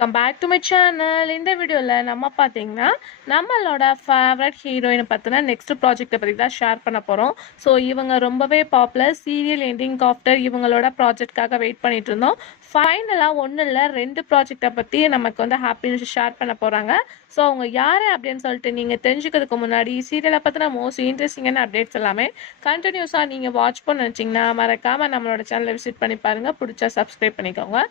Come back to my channel. இந்த வீடியோவில் நம்ம பார்த்தீங்கன்னா நம்மளோட ஃபேவரட் ஹீரோயினை பற்றின நெக்ஸ்ட் ப்ராஜெக்டை பற்றி தான் ஷேர் பண்ண போகிறோம். ஸோ இவங்க ரொம்பவே பாப்புலர் சீரியல் எண்டிங் ஆஃப்டர் இவங்களோட ப்ராஜெக்ட்காக வெயிட் பண்ணிட்டு இருந்தோம். ஃபைனலாக ஒன்றும் இல்லை 2 ப்ராஜெக்டை பற்றி நமக்கு வந்து ஹாப்பி நியூஸ் ஷேர் பண்ண போகிறாங்க. ஸோ அவங்க யார் அப்படின்னு சொல்லிட்டு நீங்கள் தெரிஞ்சுக்கிறதுக்கு முன்னாடி சீரியலை பற்றின மோஸ்ட் இன்ட்ரெஸ்டிங்கான அப்டேட்ஸ் எல்லாமே கண்டினியூஸாக நீங்கள் வாட்ச் பண்ண நினச்சிங்கன்னா மறக்காமல் நம்மளோட சேனலை விசிட் பண்ணி பாருங்கள். பிடிச்சா சப்ஸ்கிரைப் பண்ணிக்கோங்க.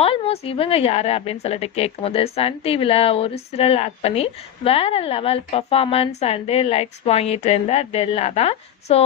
ஆல்மோஸ்ட் இவங்க யார் அப்படின்னு சொல்லிட்டு கேட்கும்போது சன் டிவியில் ஒரு சீரியல் ஆக்ட் பண்ணி வேற லெவல் பர்ஃபார்மன்ஸ் அண்டு லைக்ஸ் வாங்கிட்டு இருந்த டெல்னா தான். ஸோ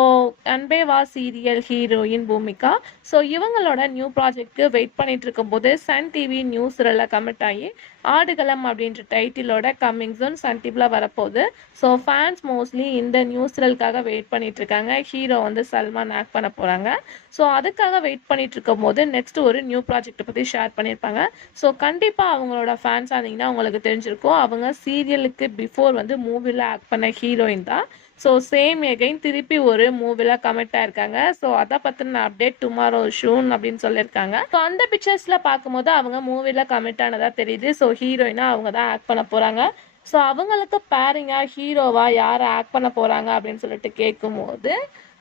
அன்பே வா சீரியல் ஹீரோயின் பூமிகா. ஸோ இவங்களோட நியூ ப்ராஜெக்ட்க்கு வெயிட் பண்ணிட்டு இருக்கும்போது சன் டிவி நியூ சீரியலில் கமிட் ஆகி ஆடுகளம் அப்படின்ற டைட்டிலோட கம்மிங் சூன் சன் டிவியில் வரப்போகுது. ஸோ ஃபேன்ஸ் மோஸ்ட்லி இந்த நியூ சீரியலுக்காக வெயிட் பண்ணிட்டு இருக்காங்க. ஹீரோ வந்து சல்மான் ஆக்ட் பண்ண போகிறாங்க. ஸோ அதுக்காக வெயிட் பண்ணிட்டு இருக்கும் போது நெக்ஸ்ட் ஒரு நியூ ப்ராஜெக்ட் பற்றி ஷேர் பண்ணியிருப்பாங்க. ஸோ கண்டிப்பாக அவங்களோட ஃபேன்ஸ் ஆனீங்கன்னா உங்களுக்கு தெரிஞ்சிருக்கும். அவங்க சீரியலுக்கு பிஃபோர் வந்து மூவியில் ஆக்ட் பண்ண ஹீரோயின் தான். ஸோ சேம் எகைன் திருப்பி ஒரு மூவில கமிட் ஆயிருக்காங்க. ஸோ அதை பற்றின அப்டேட் டுமாரோ ஷூன் அப்படின்னு சொல்லியிருக்காங்க. ஸோ அந்த பிக்சர்ஸில் பார்க்கும்போது அவங்க மூவில கமிட் ஆனதா தெரியுது. ஸோ ஹீரோயினா அவங்க தான் ஆக்ட் பண்ண போகிறாங்க. ஸோ அவங்களுக்கு பேரிங்கா ஹீரோவா யாரை ஆக்ட் பண்ண போகிறாங்க அப்படின்னு சொல்லிட்டு கேட்கும்போது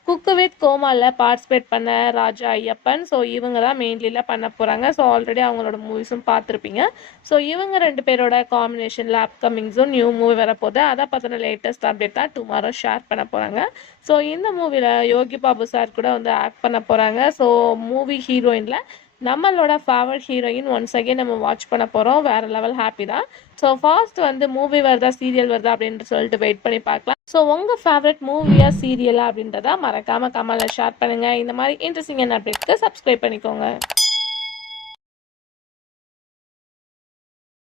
குக்கு வித் கோமாவில் பார்ட்டிசிபேட் பண்ண ராஜா ஐயப்பன். ஸோ இவங்க தான் மெயின்லியில் பண்ண போகிறாங்க. ஸோ ஆல்ரெடி அவங்களோட மூவிஸும் பார்த்துருப்பீங்க. ஸோ இவங்க 2 பேரோட காம்பினேஷனில் அப்கமிங் ஜூன் நியூ மூவி வரப்போகுது. அதை பற்றின லேட்டஸ்ட் அப்டேட் தான் டுமாரோ ஷேர் பண்ண போகிறாங்க. ஸோ இந்த மூவியில் யோகி பாபு சார் கூட வந்து ஆக்ட் பண்ண போகிறாங்க. ஸோ மூவி ஹீரோயினில் நம்மளோட ஃபேவரட் ஹீரோயின் ஒன்ஸ் அகேன் நம்ம வாட்ச் பண்ண போகிறோம். வேறு லெவல் ஹாப்பி தான். ஸோ ஃபர்ஸ்ட் வந்து மூவி வருதா சீரியல் வருதா அப்படின்னு சொல்லிட்டு வெயிட் பண்ணி பார்க்கலாம். ஸோ உங்கள் ஃபேவரட் மூவியா சீரியலா அப்படின்றத மறக்காமல் கமெண்ட்ல ஷேர் பண்ணுங்கள். இந்த மாதிரி இன்ட்ரெஸ்டிங்கான அப்டேட்ஸ்க்கு சப்ஸ்கிரைப் பண்ணிக்கோங்க.